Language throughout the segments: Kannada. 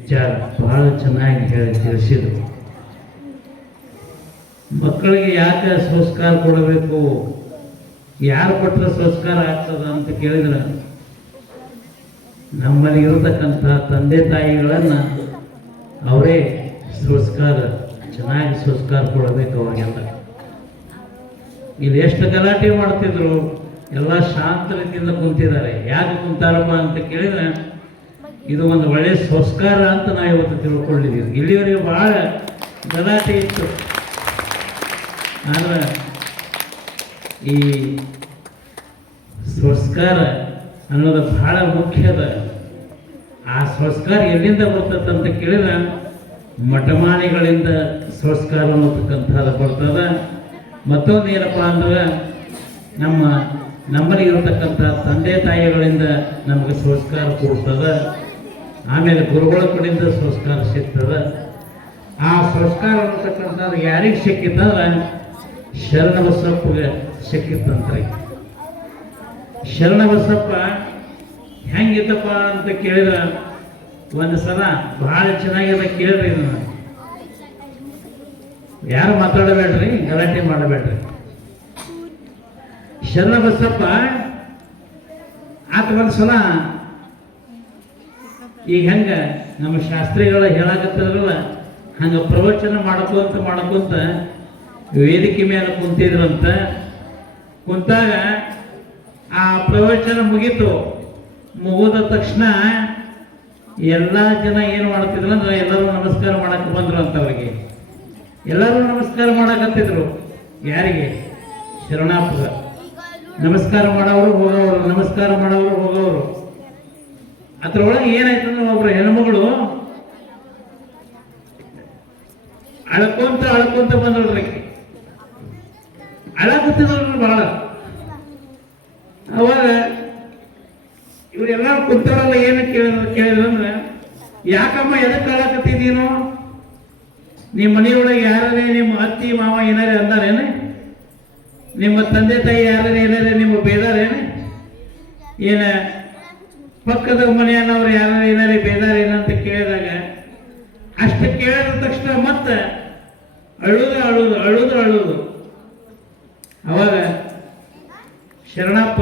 ವಿಚಾರ ಬಹಳ ಚೆನ್ನಾಗಿ ಹೇಳಿ ತಿಳಿಸಿದರು. ಮಕ್ಕಳಿಗೆ ಯಾಕೆ ಸಂಸ್ಕಾರ ಕೊಡಬೇಕು, ಯಾರು ಕೊಟ್ಟರೆ ಸಂಸ್ಕಾರ ಆಗ್ತದ ಅಂತ ಕೇಳಿದ್ರೆ ನಮ್ಮಲ್ಲಿ ಇರತಕ್ಕಂಥ ತಂದೆ ತಾಯಿಗಳನ್ನು ಅವರೇ ಸಂಸ್ಕಾರ ಚೆನ್ನಾಗಿ ಸಂಸ್ಕಾರ ಕೊಡಬೇಕು ಅವಾಗೆಲ್ಲ. ಇಲ್ಲಿ ಎಷ್ಟು ಗಲಾಟೆ ಮಾಡ್ತಿದ್ರು, ಎಲ್ಲ ಶಾಂತ ರೀತಿಯಿಂದ ಕುಂತಿದ್ದಾರೆ. ಯಾಕೆ ಕುಂತಾರಪ್ಪ ಅಂತ ಕೇಳಿದ್ರೆ ಇದು ಒಂದು ಒಳ್ಳೆಯ ಸಂಸ್ಕಾರ ಅಂತ ನಾವು ಇವತ್ತು ತಿಳ್ಕೊಂಡಿದ್ದೀವಿ. ಇಲ್ಲಿವರೆಗೆ ಭಾಳ ಗಲಾಟೆ ಇತ್ತು, ಆದರೆ ಈ ಸಂಸ್ಕಾರ ಅನ್ನೋದು ಬಹಳ ಮುಖ್ಯದ. ಆ ಸಂಸ್ಕಾರ ಎಲ್ಲಿಂದ ಬರ್ತದೆ ಅಂತ ಕೇಳಿದ್ರೆ ಮಠಮಾನಿಗಳಿಂದ ಸಂಸ್ಕಾರ ಅನ್ನತಕ್ಕಂಥದ್ದು ಬರ್ತದೆ. ಮತ್ತೊಂದು ಏನಪ್ಪ ಅಂದ್ರೆ ನಮ್ಮಲ್ಲಿ ಇರತಕ್ಕಂಥ ತಂದೆ ತಾಯಿಗಳಿಂದ ನಮಗೆ ಸಂಸ್ಕಾರ ಕೊಡ್ತದೆ. ಆಮೇಲೆ ಗುರುಗಳ ಕಡೆಯಿಂದ ಸಂಸ್ಕಾರ ಸಿಗ್ತದೆ. ಆ ಸಂಸ್ಕಾರ ಅನ್ನತಕ್ಕಂಥದ್ದು ಯಾರಿಗೆ ಸಿಕ್ಕಿತ್ತಂದ್ರೆ ಶರಣಬಸಪ್ಪಗೆ ಸಿಕ್ಕಿತ್ತಂತ್ರಿ. ಶರಣಬಸಪ್ಪ ಹೆಂಗಿತ್ತಪ್ಪ ಅಂತ ಕೇಳಿದ್ರೆ ಒಂದು ಸಲ ಭಾಳ ಚೆನ್ನಾಗಿದೆ, ಕೇಳ್ರಿ. ನಾನು ಯಾರು ಮಾತಾಡಬೇಡ್ರಿ, ಗಲಾಟೆ ಮಾಡಬೇಡ್ರಿ. ಶರಣಬಸಪ್ಪ ಆತ ಒಂದು ಸಲ ಈಗ ಹೆಂಗ ನಮ್ಮ ಶಾಸ್ತ್ರಿಗಳ ಹೇಳಾಕತ್ತಿದ್ರಲ್ಲ ಹಂಗೆ ಪ್ರವಚನ ಮಾಡ್ಕೊಂತ ವೇದಿಕೆ ಮೇಲೆ ಕುಂತಿದ್ರಂತ. ಕುಂತಾಗ ಆ ಪ್ರವಚನ ಮುಗಿದ ತಕ್ಷಣ ಎಲ್ಲ ಜನ ಏನು ಮಾಡ್ತಿದ್ರು ಅಂದ್ರೆ ಎಲ್ಲರೂ ನಮಸ್ಕಾರ ಮಾಡಕ್ಕೆ ಬಂದ್ರು ಅಂತ. ಅವ್ರಿಗೆ ಎಲ್ಲರೂ ನಮಸ್ಕಾರ ಮಾಡಕತ್ತಿದ್ರು. ಯಾರಿಗೆ? ಶರಣಾಪಗ. ನಮಸ್ಕಾರ ಮಾಡೋರು ಹೋಗೋರು, ನಮಸ್ಕಾರ ಮಾಡೋರು ಹೋಗೋರು. ಅದ್ರೊಳಗೆ ಏನಾಯ್ತಂದ್ರೆ ಒಬ್ರು ಹೆಣ್ಮಗಳು ಅಳ್ಕೊಂತ ಬಂದಳ್ರಿ. ಅಳಕತ್ತಿದ್ರು ಬಹಳ. ಅವಾಗ ಇವರೆಲ್ಲ ಕುಂತವರೆಲ್ಲ ಏನು ಕೇಳಿದ್ರಂದ್ರೆ, ಯಾಕಮ್ಮ ಎದಕ್ಕೆ ಅಳಕತ್ತಿದ್ದೀನೋ? ನಿಮ್ಮ ಮನೆಯೊಳಗೆ ಯಾರೇ ನಿಮ್ಮ ಅತ್ತಿ ಮಾವ ಏನಾರೇ ಅಂದಾರೇನೆ? ನಿಮ್ಮ ತಂದೆ ತಾಯಿ ಯಾರೇ ಏನಾರೇ ನಿಮ್ಮ ಬೇದಾರೇನೆ? ಏನ ಪಕ್ಕದ ಮನೆಯನ್ನವ್ರು ಯಾರು ಏನಾರೇ ಬೇದಾರೇನಂತ ಕೇಳಿದಾಗ ಅಷ್ಟು ಕೇಳಿದ ತಕ್ಷಣ ಮತ್ತೆ ಅಳುದು. ಅವಾಗ ಶರಣಪ್ಪ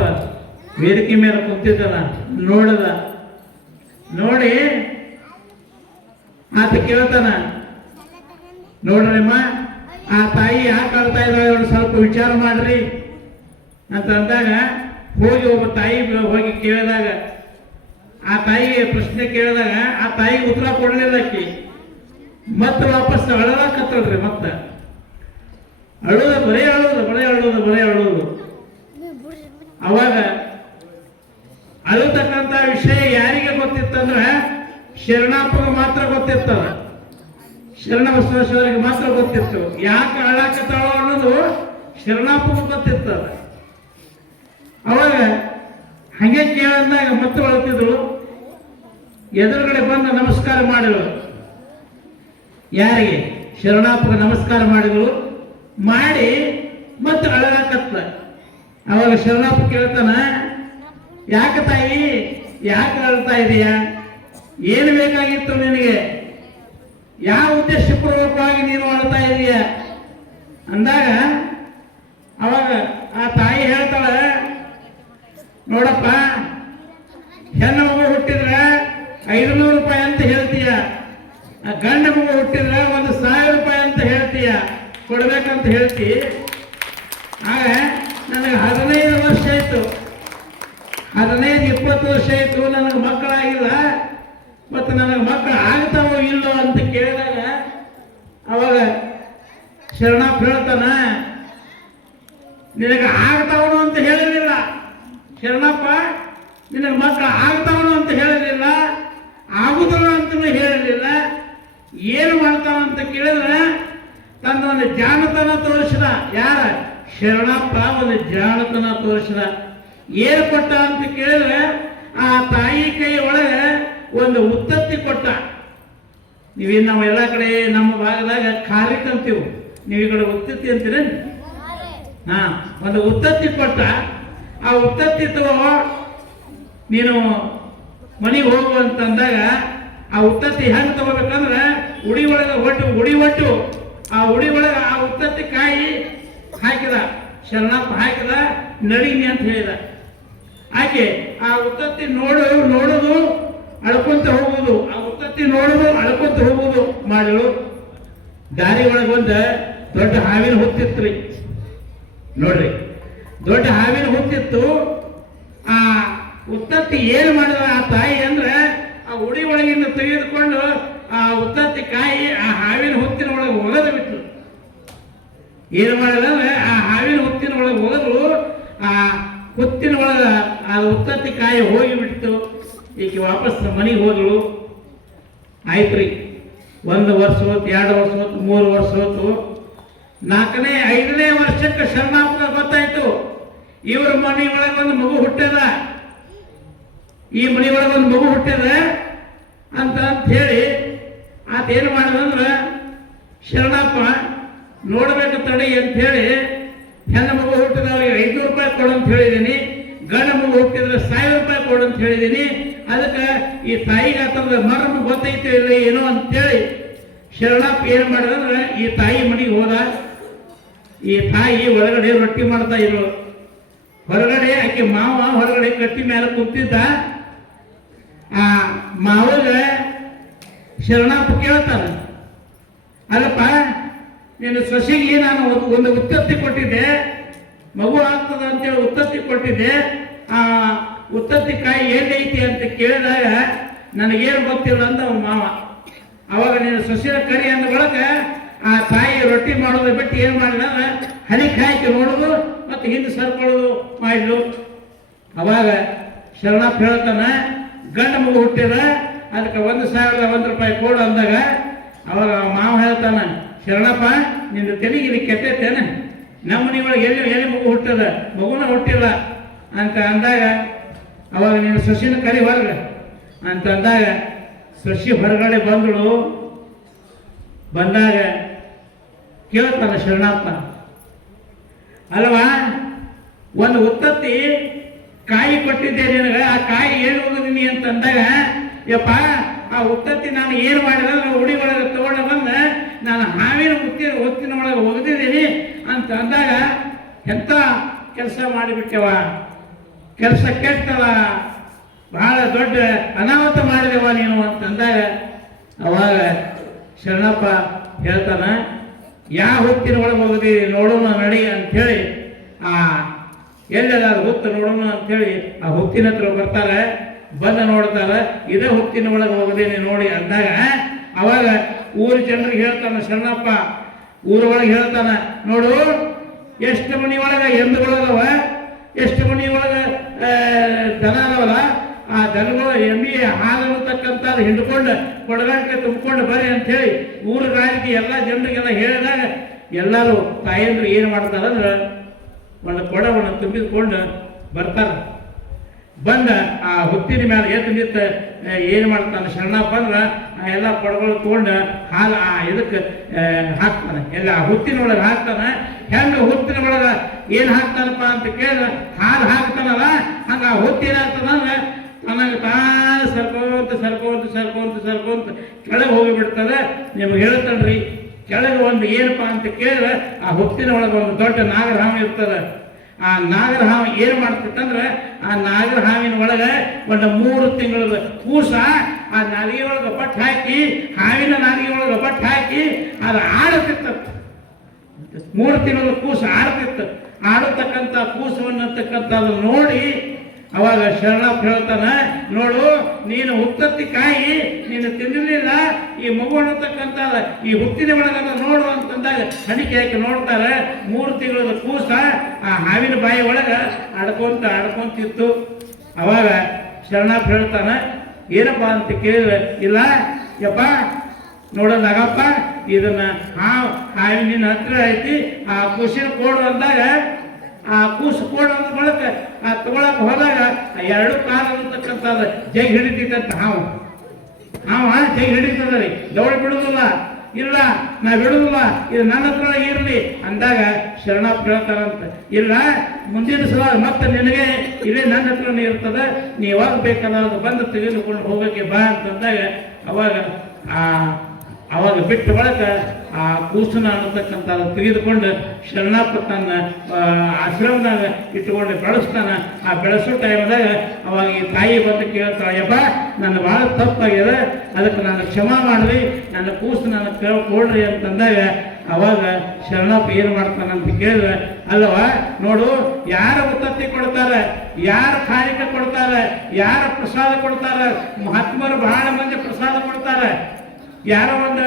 ವೇದಿಕೆ ಮೇಲೆ ಕುಂತಿದ್ದಲ್ಲ, ನೋಡಿ ಆತ ಕೇಳ್ತಾನ, ನೋಡ್ರಮ್ಮ ಆ ತಾಯಿ ಯಾಕೆ ಆಡ್ತಾ ಇದ್ದಾಳೆ ಸ್ವಲ್ಪ ವಿಚಾರ ಮಾಡ್ರಿ ಅಂತ ಅಂದಾಗ ಹೋಗಿ ಒಬ್ಬ ತಾಯಿ ಹೋಗಿ ಕೇಳಿದಾಗ, ಆ ತಾಯಿಗೆ ಪ್ರಶ್ನೆ ಕೇಳಿದಾಗ ಆ ತಾಯಿಗೆ ಉತ್ತರ ಕೊಡಲಿಲ್ಲ. ಆಕಿ ಮತ್ತೆ ವಾಪಸ್ ಅಳಲಾಕತ್ತಳ್ರಿ. ಮತ್ತೆ ಬರೇ ಅಳೋದು. ಅವಾಗ ಅಳತಕ್ಕಂಥ ವಿಷಯ ಯಾರಿಗೆ ಗೊತ್ತಿತ್ತಂದ್ರೆ ಶರಣಪ್ಪಗೆ ಮಾತ್ರ ಗೊತ್ತಿರ್ತದ. ಶರಣಬಸವೇಶ್ವರಿಗೆ ಮಾತ್ರ ಗೊತ್ತಿತ್ತು. ಯಾಕೆ ಅಳಾಕತ್ತಾಳೋ ಅನ್ನೋದು ಶರಣಪ್ಪಗೆ ಗೊತ್ತಿರ್ತದ. ಅವಾಗ ಹಂಗೆ ಕೇಳಿದಾಗ ಮತ್ತೆ ಅಳ್ತಿದ್ರು. ಎದುರುಗಡೆ ಬಂದು ನಮಸ್ಕಾರ ಮಾಡಿದ್ರು. ಯಾರಿಗೆ? ಶರಣಪ್ಪಗೆ ನಮಸ್ಕಾರ ಮಾಡಿದ್ರು. ಮಾಡಿ ಮತ್ತೆ ಅಳಾಕತ್ತ. ಅವಾಗ ಶರಣಪ್ಪ ಕೇಳ್ತಾನ, ಯಾಕೆ ತಾಯಿ ಯಾಕೆ ಅಳ್ತಾ ಇದೀಯ? ಏನು ಬೇಕಾಗಿತ್ತು ನಿನಗೆ? ಯಾವ ಉದ್ದೇಶಪೂರ್ವಕವಾಗಿ ನೀನು ಅಳ್ತಾ ಇದೀಯ ಅಂದಾಗ ಅವಾಗ ಆ ತಾಯಿ ಹೇಳ್ತಾಳೆ, ನೋಡಪ್ಪ, ಹೆಣ್ಣು ಮಗು ಹುಟ್ಟಿದ್ರೆ 500 ರೂಪಾಯಿ ಅಂತ ಹೇಳ್ತೀಯ, ಗಂಡ ಮಗು ಹುಟ್ಟಿದ್ರೆ 1,000 ರೂಪಾಯಿ ಅಂತ ಹೇಳ್ತೀಯ, ಕೊಡ್ಬೇಕಂತ ಹೇಳ್ತಿ. ಆಗ ನನಗೆ 15 ವರ್ಷ ಆಯ್ತು, 15-20 ವರ್ಷ ಆಯ್ತು, ನನಗೆ ಮಕ್ಕಳಾಗಿಲ್ಲ. ಮತ್ತು ನನಗೆ ಮಕ್ಕಳು ಆಗ್ತಾವೋ ಇಲ್ಲೋ ಅಂತ ಕೇಳಿದಾಗ ಅವಾಗ ಶರಣಪ್ಪ ಹೇಳ್ತಾನ, ನಿನಗೆ ಆಗ್ತಾವನು ಅಂತ ಹೇಳಲಿಲ್ಲ ಶರಣಪ್ಪ, ನಿನಗೆ ಮಕ್ಕಳು ಆಗ್ತಾವನು ಅಂತ ಹೇಳಲಿಲ್ಲ, ಆಗುದಿಲ್ಲ ಅಂತಲೂ ಹೇಳಲಿಲ್ಲ. ಏನು ಮಾಡ್ತಾವ ಅಂತ ಕೇಳಿದ್ರೆ ತನ್ನ ಒಂದು ಜಾಣತನ ತೋರಿಸಿದ. ಯಾರ? ಶರಣಪ್ಪ ಒಂದು ಜಾಣತನ ತೋರಿಸಿದ. ಏನು ಕೊಟ್ಟ ಅಂತ ಕೇಳಿದ್ರೆ ಆ ತಾಯಿ ಕೈ ಒಳಗೆ ಒಂದು ಉತ್ತತ್ತಿ ಕೊಟ್ಟ. ನೀವೇನು ನಾವು ಎಲ್ಲ ಕಡೆ ನಮ್ಮ ಭಾಗದಾಗ ಖಾರಿಕ್ ಅಂತೀವಿ, ನೀವು ಈ ಕಡೆ ಉತ್ತತ್ತಿ ಅಂತೀರ. ಒಂದು ಉತ್ತತ್ತಿ ಕೊಟ್ಟ. ಆ ಉತ್ತತ್ತಿ ತಗೋ ನೀನು ಮನೆಗೆ ಹೋಗು ಅಂತಂದಾಗ ಆ ಉತ್ತತ್ತಿ ಹೆಂಗೆ ತಗೋಬೇಕಂದ್ರೆ ಉಡಿ ಒಟ್ಟು ಆ ಉಡಿ ಒಳಗೆ ಆ ಉತ್ತತ್ತಿ ಕಾಯಿ ಹಾಕಿದ ಶರಣಪ್ಪ ಹಾಕಿದ ನಡೀನಿ ಅಂತ ಹೇಳಿದ. ಆಕೆ ಆ ಉತ್ತತ್ತಿ ನೋಡೋದು ಅಳ್ಕೊಂತ ಹೋಗುವುದು, ಆ ಉತ್ತತ್ತಿ ನೋಡೋದು ಅಳ್ಕೊಂತ ಹೋಗುವುದು ಮಾಡಿಳು. ದಾರಿ ಒಳಗೆ ಒಂದು ದೊಡ್ಡ ಹಾವಿನ ಹುತ್ತಿತ್ರಿ. ನೋಡ್ರಿ, ದೊಡ್ಡ ಹಾವಿನ ಹುತ್ತಿತ್ತು. ಆ ಉತ್ತತ್ತಿ ಏನು ಮಾಡಿದ ಆ ತಾಯಿ ಅಂದ್ರೆ ಆ ಉಡಿ ಒಳಗಿಂದ ತೆಗೆದುಕೊಂಡು ಆ ಉತ್ತತ್ತಿ ಕಾಯಿ ಆ ಹಾವಿನ ಹುತ್ತಿನ ಒಳಗೆ ಒಗೆದು ಬಿಟ್ರು. ಏನು ಮಾಡಿದ್ರೆ ಆ ಹಾವಿನ ಹುತ್ತಿನ ಒಳಗೆ ಒಗೆದು ಆ ಹುತ್ತಿನ ಒಳಗ ಆ ಉತ್ತತ್ತಿ ಕಾಯಿ ಹೋಗಿಬಿಟ್ಟು ಈಕೆ ವಾಪಸ್ ಮನೆಗೆ ಹೋದಳು. ಆಯ್ತ್ರಿ, 1 ವರ್ಷ ಹೋತು, 2 ವರ್ಷ ಹೋತು, 3 ವರ್ಷ ಹೋತು. 4ನೇ 5ನೇ ವರ್ಷಕ್ಕೆ ಶರಣಪ್ಪ ಗೊತ್ತಾಯ್ತು ಇವ್ರ ಮನೆ ಒಳಗೆ ಒಂದು ಮಗು ಹುಟ್ಟದ, ಈ ಮನೆ ಒಳಗೆ ಒಂದು ಮಗು ಹುಟ್ಟದ ಅಂತ ಹೇಳಿ ಆತೇನು ಮಾಡಿದಂದ್ರೆ ಶರಣಪ್ಪ ನೋಡ್ಬೇಕು ತಡಿ ಅಂತ ಹೇಳಿ ಹೆಣ್ಣು ಮಗು ಹುಟ್ಟಿದವ್ರಿಗೆ 500 ರೂಪಾಯಿ ಕೊಡು ಅಂತ ಹೇಳಿದ್ದೀನಿ, ಗಂಡ ಮಗು ಹುಟ್ಟಿದ್ರೆ 1000 ರೂಪಾಯಿ ಕೊಡು ಅಂತ ಹೇಳಿದ್ದೀನಿ. ಅದಕ್ಕೆ ಈ ತಾಯಿಗೆ ಆತದ ಮರ್ಮ ಗೊತ್ತೈತೆ ಇಲ್ಲ ಏನೋ ಅಂತೇಳಿ ಶರಣಪ್ಪ ಏನು ಮಾಡಿದಂದ್ರೆ ಈ ತಾಯಿ ಮನೆಗೆ ಹೋದ. ಈ ತಾಯಿ ಒಳಗಡೆ ರೊಟ್ಟಿ ಮಾಡ್ತಾ ಇದ್ರು. ಹೊರಗಡೆ ಆಕೆ ಮಾವ ಹೊರಗಡೆ ಕಟ್ಟಿ ಮೇಲೆ ಕೂತಿದ್ದ. ಆ ಮಾವಗ ಶರಣಪ್ಪ ಕೇಳ್ತಾನೆ, ಅಲ್ಲಪ್ಪ ನೀನು ಸೊಸೆಗೆ ನಾನು ಒಂದು ಉತ್ತತ್ತಿ ಕೊಟ್ಟಿದ್ದೆ, ಮಗು ಆಗ್ತದ ಅಂತೇಳಿ ಉತ್ತತ್ತಿ ಕೊಟ್ಟಿದ್ದೆ, ಆ ಉತ್ತತ್ತಿ ಕಾಯಿ ಏನೈತಿ ಅಂತ ಕೇಳಿದಾಗ ನನಗೇನು ಗೊತ್ತಿಲ್ಲ ಅಂದ ಮಾವ. ಅವಾಗ ನೀನು ಸೊಸೆಯ ಕರಿ ಅಂದ ಬಳಕ ಆ ತಾಯಿ ರೊಟ್ಟಿ ಮಾಡೋದು ಬಿಟ್ಟು ಏನು ಮಾಡಿದ ಹನಿ ಕಾಯ್ಕೆ ನೋಡೋದು ಮತ್ತು ಹಿಂದೆ ಸರ್ಕೊಳ್ಳೋದು ಮಾಡಿದ್ಲು. ಅವಾಗ ಶರಣಪ್ಪ ಹೇಳ್ತಾನ, ಗಂಡ ಮಗು ಹುಟ್ಟಿದ ಅದಕ್ಕೆ 1001 ರೂಪಾಯಿ ಕೊಡು ಅಂದಾಗ ಅವಾಗ ಮಾವ ಹೇಳ್ತಾನ, ಶರಣಪ್ಪ ನಿಂದು ತೆಲಿಗಿರಿ ಕೆಟ್ಟೈತೇನೆ, ನಮ್ಮ ಮನೆಯೊಳಗೆ ಎಲ್ಲಿ ಮಗು ಹುಟ್ಟದ, ಮಗುನ ಹುಟ್ಟಿಲ್ಲ ಅಂತ ಅಂದಾಗ ಅವಾಗ ನೀನು ಸೊಸಿನ ಕರಿ ಹೊರಗೆ ಅಂತ ಅಂದಾಗ ಸೊಸಿ ಹೊರಗಡೆ ಬಂದಳು. ಬಂದಾಗ ಕೇಳ್ತಾನ ಶರಣಪ್ಪ, ಅಲ್ವಾ ಒಂದು ಉತ್ತತ್ತಿ ಕಾಯಿ ಕೊಟ್ಟಿದ್ದೆ ನಿನಗೆ, ಆ ಕಾಯಿ ಏನು ಹೋಗಿದ್ದೀನಿ ಅಂತ ಅಂದಾಗ ಯಪ್ಪ ಆ ಉತ್ತತ್ತಿ ನಾನು ಏನು ಮಾಡಿದ ಉಡಿ ಒಳಗೆ ತಗೊಂಡು ಬಂದ ನಾನು ಹಾವಿನ ಹೊತ್ತಿನ ಒಳಗೆ ಒಗೆದಿದ್ದೀನಿ ಅಂತ ಅಂದಾಗ ಎಂಥ ಕೆಲಸ ಮಾಡಿಬಿಟ್ಟೆವ, ಕೆಲಸ ಕೆಟ್ಟವ, ಬಹಳ ದೊಡ್ಡ ಅನಾಹುತ ಮಾಡಿದೆವ ನೀನು ಅಂತಂದಾಗ ಅವಾಗ ಶರಣಪ್ಪ ಹೇಳ್ತಾನ, ಯಾವ ಹುತ್ತಿನ ಒಳಗೆ ಹೋಗದಿ ನೋಡೋಣ ನಡಿ ಅಂಥೇಳಿ ಆ ಎಲ್ಲೆಲ್ಲಾದ್ರು ಹುತ್ತು ನೋಡೋಣ ಅಂಥೇಳಿ ಆ ಹುತ್ತಿನ ಹತ್ರ ಬರ್ತಾರೆ. ಬಂದು ನೋಡ್ತಾರೆ, ಇದೇ ಹುತ್ತಿನ ಒಳಗೆ ಹೋಗದೇನೆ ನೋಡಿ ಅಂದಾಗ ಅವಾಗ ಊರ ಜನರಿಗೆ ಹೇಳ್ತಾನ ಶರಣಪ್ಪ, ಊರೊಳಗೆ ಹೇಳ್ತಾನ, ನೋಡು ಎಷ್ಟು ಮನಿ ಒಳಗೆ ಎಂದುಗಳದವ, ಎಷ್ಟು ಮನಿ ಒಳಗೆ ದನ ಅದಾವಲ್ಲ, ಆ ದನಗಳು ಎಮ್ಮಿ ಹಾಲು ಅನ್ನತಕ್ಕಂಥದ್ದು ಹಿಂಡ್ಕೊಂಡು ಕೊಡಗಂಟೆ ತುಂಬಿಕೊಂಡು ಬರ್ರಿ ಅಂಥೇಳಿ ಊರ ರಾಜಕೀಯ ಎಲ್ಲ ಜನರಿಗೆಲ್ಲ ಹೇಳಿದಾಗ ಎಲ್ಲರೂ ತಾಯಂದ್ರು ಏನು ಮಾಡ್ತಾರಂದ್ರೆ ಒಂದು ಕೊಡವನ್ನು ತುಂಬಿದ್ಕೊಂಡು ಬರ್ತಾರೆ. ಬಂದ ಆ ಹುತ್ತಿನ ಮೇಲೆ ಎದ್ದು ನಿಂತು ಏನು ಮಾಡ್ತಾನೆ ಶರಣಪ್ಪ ಅಂದ್ರೆ ಆ ಎಲ್ಲ ಕೊಡಗಳು ತೊಗೊಂಡು ಹಾಲು ಆ ಇದಕ್ಕೆ ಹಾಕ್ತಾನೆ, ಎಲ್ಲ ಹುತ್ತಿನೊಳಗೆ ಹಾಕ್ತಾನೆ. ಹೆಂಗೆ ಹುತ್ತಿನ ಒಳಗೆ ಏನು ಹಾಕ್ತಾನಪ್ಪ ಅಂತ ಕೇಳಿದ್ರೆ ಹಾಲು ಹಾಕ್ತಾನಲ್ಲ, ಹಂಗೆ ಆ ಹುತ್ತಿನ ಆಗ್ತದಂದ್ರೆ ನನಗೆ ತಾನು ಸರ್ಕೊಂತ ಕೆಳಗೆ ಹೋಗಿಬಿಡ್ತದೆ. ನಿಮ್ಗೆ ಹೇಳ್ತಾನ್ರಿ, ಕೆಳಗೆ ಒಂದು ಏನಪ್ಪ ಅಂತ ಕೇಳಿದ್ರೆ ಆ ಹುತ್ತಿನ ಒಳಗೆ ಒಂದು ದೊಡ್ಡ ನಾಗರಹಾವು ಇರ್ತದೆ. ಆ ನಾಗರಹಾವು ಏನು ಮಾಡ್ತಿತ್ತಂದ್ರೆ ಆ ನಾಗರಹಾವಿನ ಒಳಗೆ ಒಂದು 3 ತಿಂಗಳ ಕೂಸ ಆ ನಾಲಿಗೆ ಒಳಗೆ ಬಟ್ಟು ಹಾಕಿ, ಹಾವಿನ ನಾಲಿಗೆ ಒಳಗೆ ಬಟ್ಟು ಹಾಕಿ ಅದು ಆಡುತ್ತಿತ್ತ. 3 ತಿಂಗಳ ಕೂಸು ಆಡ್ತಿತ್ತು. ಆಡತಕ್ಕಂಥ ಕೂಸವನ್ನತಕ್ಕಂಥದ್ದು ನೋಡಿ ಅವಾಗ ಶರಣಪ್ಪ ಹೇಳ್ತಾನ, ನೋಡು ನೀನು ಉತ್ತತ್ತಿ ಕಾಯಿ ನೀನು ತಿನ್ನಲಿಲ್ಲ, ಈ ಮಗು ಅನ್ನತಕ್ಕಂಥ ಈ ಹುತ್ತಿನ ಒಳಗನ್ನ ನೋಡು ಅಂತಂದಾಗ ಹಣಿಕೆ ಹಾಕಿ ನೋಡ್ತಾರೆ. 3 ತಿಂಗಳ ಕೂಸ ಆ ಹಾವಿನ ಬಾಯಿ ಒಳಗೆ ಆಡ್ಕೊಂತಿತ್ತು. ಅವಾಗ ಶರಣಪ್ಪ ಹೇಳ್ತಾನ, ಏನಪ್ಪ ಅಂತ ಕೇಳಿದ್ರೆ, ಇಲ್ಲ ಯಪ್ಪ ನೋಡೋದಾಗಪ್ಪ ಇದನ್ನ ಹಾವಿನ ಹತ್ರ ಐತಿ, ಆ ಕೂಸಿನ ಕೊಡು ಅಂದಾಗ ಆ ಕೂಸು ಕೊಡು ಅಂದ ಬಳಕ ಆ ತಗೊಳಕ್ ಹೋದಾಗ 2 ಕಾಲು ಅನ್ನತಕ್ಕಂಥದ್ದು ಜೈ ಹಿಡಿತೈತಂತ ಹಾವು ಜೈ ಹಿಡಿತದ್ರಿ, ದೌಡ ಬಿಡುದಿಲ್ಲ. ಇಲ್ಲ ನಾ ಬಿಡುದಿಲ್ಲ, ಇದು ನನ್ನ ಹತ್ರ ಇರಲಿ ಅಂದಾಗ ಶರಣಪ್ಪ ಹೇಳ್ತಾರಂತ, ಇಲ್ಲ ಮುಂದಿನ ಸಲ ಮತ್ತೆ ನಿನಗೆ ಇದೇ ನನ್ನ ಹತ್ರನೇ ಇರ್ತದೆ, ನೀ ಯಾವಾಗ ಬೇಕಾದಾಗ ಬಂದು ತೆಗೆದುಕೊಂಡು ಹೋಗಕ್ಕೆ ಬಾ ಅಂತಂದಾಗ ಅವಾಗ ಅವಾಗ ಬಿಟ್ಟ ಬಳಿಕ ಆ ಕೂಸನ ಅನ್ನತಕ್ಕಂಥ ತೆಗೆದುಕೊಂಡು ಶರಣಪ್ಪ ತನ್ನ ಆಶ್ರಮದಾಗ ಇಟ್ಟುಕೊಂಡು ಬೆಳೆಸ್ತಾನೆ. ಆ ಬೆಳೆಸೋ ಟೈಮ್ದಾಗ ಅವಾಗ ಈ ತಾಯಿ ಬಂದು ಕೇಳ್ತಾಳೆ, ಯಪ್ಪ ನನ್ನ ಭಾಳ ತಪ್ಪಾಗಿದೆ, ಅದಕ್ಕೆ ನಾನು ಕ್ಷಮಾ ಮಾಡಲಿ, ನನ್ನ ಕೂಸು ನಾನು ಕೊಡ್ರಿ ಅಂತಂದಾಗ ಅವಾಗ ಶರಣಪ್ಪ ಏನು ಮಾಡ್ತಾನಂತ ಕೇಳಿದ್ರೆ, ಅಲ್ಲವ ನೋಡು, ಯಾರು ಉತ್ತತ್ತಿ ಕೊಡ್ತಾರೆ, ಯಾರು ಕಾಣಿಕೆ ಕೊಡ್ತಾರೆ, ಯಾರ ಪ್ರಸಾದ ಕೊಡ್ತಾರೆ, ಮಹಾತ್ಮರು ಬಹಳ ಮಂದಿ ಪ್ರಸಾದ ಕೊಡ್ತಾರೆ, ಯಾರೋ ಒಂದು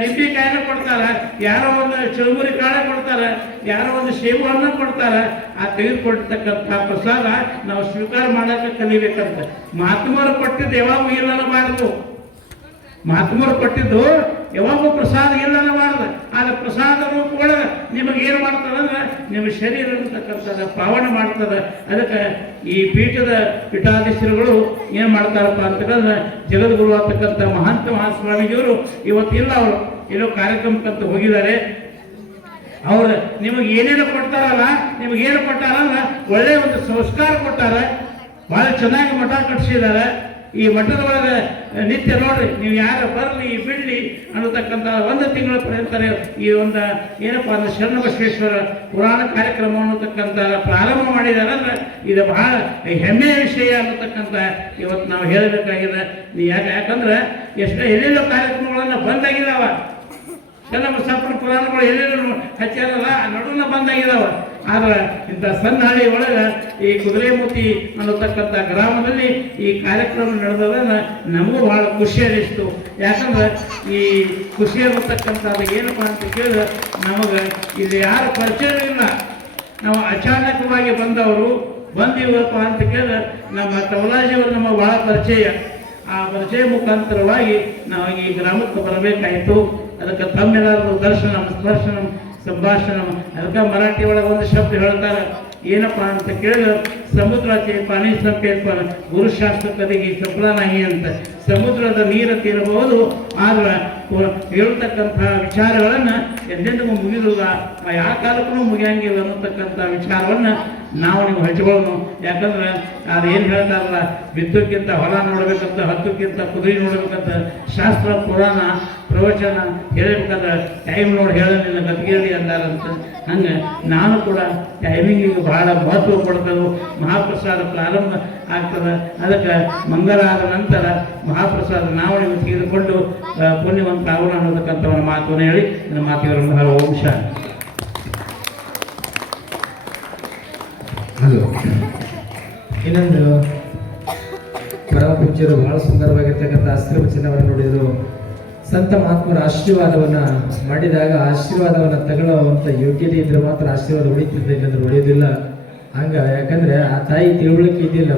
ನಿಂಬಿಕಾಯಿನ ಕೊಡ್ತಾರೆ, ಯಾರೋ ಒಂದು ಚುರುಮುರಿ ಕಾಳ ಕೊಡ್ತಾರೆ, ಯಾರೋ ಒಂದು ಸೇಬು ಹಣ್ಣು ಕೊಡ್ತಾರೆ. ಆ ತೆಗೆದುಕೊಡ್ತಕ್ಕಂಥ ಪ್ರಸಾದ ನಾವು ಸ್ವೀಕಾರ ಮಾಡೋಕ್ಕೆ ಕಲಿಬೇಕಂತ. ಮಹಾತ್ಮರು ಕೊಟ್ಟಿದ್ದು ಯಾವಾಗೂ ಇಲ್ಲನಬಾರದು, ಮಹಾತ್ಮರು ಕೊಟ್ಟಿದ್ದು ಯಾವಾಗೂ ಪ್ರಸಾದ ಇಲ್ಲನಬಾರದು. ಆದರೆ ಪ್ರಸಾದ ರೂಪ ಒಳಗೆ ನಿಮಗೆ ಏನು ಮಾಡ್ತದೆ ಅಂದ್ರೆ ನಿಮ್ಮ ಶರೀರ ಅಂತಕ್ಕಂಥದ್ದು ಪಾವನೆ ಮಾಡ್ತದೆ. ಅದಕ್ಕೆ ಈ ಪೀಠದ ಪೀಠಾಧೀಶರುಗಳು ಏನು ಮಾಡ್ತಾರಪ್ಪ ಅಂತಕ್ಕಂದ್ರೆ, ಜಗದ್ಗುರು ಅಂತಕ್ಕಂಥ ಮಹಾಂತ ಮಹಾಸ್ವಾಮೀಜಿಯವರು ಇವತ್ತಿಲ್ಲ, ಅವರು ಎಲ್ಲೋ ಕಾರ್ಯಕ್ರಮಕ್ಕಂತ ಹೋಗಿದ್ದಾರೆ. ಅವರು ನಿಮಗೆ ಏನೇನು ಕೊಡ್ತಾರಲ್ಲ, ನಿಮಗೇನು ಕೊಟ್ಟಾರಲ್ಲ, ಒಳ್ಳೆಯ ಒಂದು ಸಂಸ್ಕಾರ ಕೊಟ್ಟಾರೆ, ಭಾಳ ಚೆನ್ನಾಗಿ ಮಠ ಕಟ್ಟಿಸಿದ್ದಾರೆ. ಈ ಮಠದ ಒಳಗೆ ನಿತ್ಯ ನೋಡ್ರಿ, ನೀವು ಯಾರು ಬರಲಿ ಬಿಡಲಿ ಅನ್ನತಕ್ಕಂಥ ಒಂದು ತಿಂಗಳ ಪರ್ಯಂತ ಈ ಒಂದು ಏನಪ್ಪ ಅಂದ್ರೆ ಶರಣಬಸವೇಶ್ವರ ಪುರಾಣ ಕಾರ್ಯಕ್ರಮ ಅನ್ನತಕ್ಕಂಥ ಪ್ರಾರಂಭ ಮಾಡಿದ್ದಾರೆ. ಅಂದ್ರೆ ಇದು ಬಹಳ ಹೆಮ್ಮೆಯ ವಿಷಯ ಅನ್ನತಕ್ಕಂಥ ಇವತ್ತು ನಾವು ಹೇಳಬೇಕಾಗಿದೆ. ಯಾಕಂದ್ರೆ ಎಲ್ಲೆಲ್ಲೋ ಕಾರ್ಯಕ್ರಮಗಳನ್ನು ಬಂದಾಗಿದ್ದಾವ, ಶರಣಬಸಪ್ಪನ ಪುರಾಣಗಳು ಎಲ್ಲೆಲ್ಲೂ ಹಚ್ಚಾರಲ್ಲ, ನಡುವನ್ನ ಬಂದಾಗಿದ್ದಾವ. ಆದ್ರೆ ಇಂಥ ಸಣ್ಣ ಹಳ್ಳಿ ಒಳಗೆ ಈ ಕುದುರೆಮೂತಿ ಅನ್ನತಕ್ಕಂಥ ಗ್ರಾಮದಲ್ಲಿ ಈ ಕಾರ್ಯಕ್ರಮ ನಡೆದದನ್ನ ನಮಗೂ ಬಹಳ ಖುಷಿ ಅನ್ನಿಸ್ತು. ಯಾಕಂದ್ರೆ ಈ ಖುಷಿ ಅನ್ನತಕ್ಕಂಥದ್ದು ಏನಪ್ಪ ಅಂತ ಕೇಳಿದ್ರೆ, ನಮಗೆ ಇಲ್ಲಿ ಯಾರು ಪರಿಚಯ ಇಲ್ಲ, ನಾವು ಅಚಾನಕವಾಗಿ ಬಂದಿವಪ್ಪ ಅಂತ ಕೇಳಿದ್ರೆ ನಮ್ಮ ತವಲಾಜಿಯವರು ನಮಗೆ ಬಹಳ ಪರಿಚಯ. ಆ ಪರಿಚಯ ಮುಖಾಂತರವಾಗಿ ನಾವು ಈ ಗ್ರಾಮಕ್ಕೆ ಬರಬೇಕಾಯಿತು. ಅದಕ್ಕೆ ತಮ್ಮೆಲ್ಲರೂ ದರ್ಶನ ಸ್ಪರ್ಶನ ಸಂಭಾಷಣ, ಅದಕ್ಕೆ ಮರಾಠಿ ಒಳಗೆ ಒಂದು ಶಬ್ದ ಹೇಳ್ತಾರೆ, ಏನಪ್ಪ ಅಂತ ಕೇಳಿದ್ರೆ, ಸಮುದ್ರಕ್ಕೆ ಪಾನಿ ಸಂಪೇಪ ಗುರುಶಾಸ್ತ್ರ ಕದಿಗೆ ಸಫಲನಾಹಿ ಅಂತ. ಸಮುದ್ರದ ನೀರು ತಿನ್ನಬಹುದು, ಆದ್ರೆ ಹೇಳ್ತಕ್ಕಂಥ ವಿಚಾರಗಳನ್ನು ಎಂದೆಂದಿಗೂ ಮುಗಿದಿಲ್ಲ, ಯಾವ ಕಾಲಕ್ಕೂ ಮುಗಿಯಂಗಿಲ್ಲ ಅನ್ನತಕ್ಕಂಥ ವಿಚಾರವನ್ನು ನಾವು ನೀವು ಹಚ್ಕೊಳ್ಳೋಣ. ಯಾಕಂದ್ರೆ ಅದೇನು ಹೇಳ್ತಾರಲ್ಲ, ಬಿತ್ತಕ್ಕಿಂತ ಹೊಲ ನೋಡ್ಬೇಕಂತ, ಹತ್ತಕ್ಕಿಂತ ಕುದುರೆ ನೋಡ್ಬೇಕಂತ, ಶಾಸ್ತ್ರ ಪುರಾಣ ಪ್ರವಚನ ಹೇಳಬೇಕಾದ್ರೆ ಟೈಮ್ ನೋಡಿ ಹೇಳಲಿಲ್ಲ ಗತಿಗೇಳಿ ಅಂದಾರಂತ. ಹಂಗೆ ನಾನು ಕೂಡ ಟೈಮಿಂಗಿಗೆ ಬಹಳ ಮಹತ್ವ ಕೊಡ್ತದೆ. ಮಹಾಪ್ರಸಾದ ಪ್ರಾರಂಭ ಆಗ್ತದೆ, ಅದಕ್ಕೆ ಮಂಗಲ ಆದ ನಂತರ ಮಹಾಪ್ರಸಾದ ನಾವು ನೀವು ತೆಗೆದುಕೊಂಡು ಪುಣ್ಯವಂತ ಆಗೋಣ ಅನ್ನೋದಕ್ಕಂಥ ಒಂದು ಮಾತನ್ನು ಹೇಳಿ ನನ್ನ ಮಾತಿಗೆ ಬಹಳ ಓಂ ಶಾಂತಿ. ಹಲೋ, ಇನ್ನೊಂದು ಪರಮ ಪೂಜ್ಯರು ಬಹಳ ಸುಂದರವಾಗಿರ್ತಕ್ಕಂಥ ಆಶ್ರಮ ಚಿನ್ನವನ್ನು ನೋಡಿದರು. ಸಂತ ಮಹಾತ್ಮರ ಆಶೀರ್ವಾದವನ್ನ ಮಾಡಿದಾಗ ಆಶೀರ್ವಾದವನ್ನ ತಗೊಳ್ಳುವಂಥ ಯೋಗ್ಯತೆ ಇದ್ರೆ ಮಾತ್ರ ಆಶೀರ್ವಾದ ಉಳಿತಿದ್ದ, ಇಲ್ಲಂದ್ರೆ ಉಳಿಯೋದಿಲ್ಲ. ಹಂಗ ಯಾಕಂದ್ರೆ ಆ ತಾಯಿ ತಿಳುವಳಿಕೆ ಇದ್ದಿಲ್ಲ,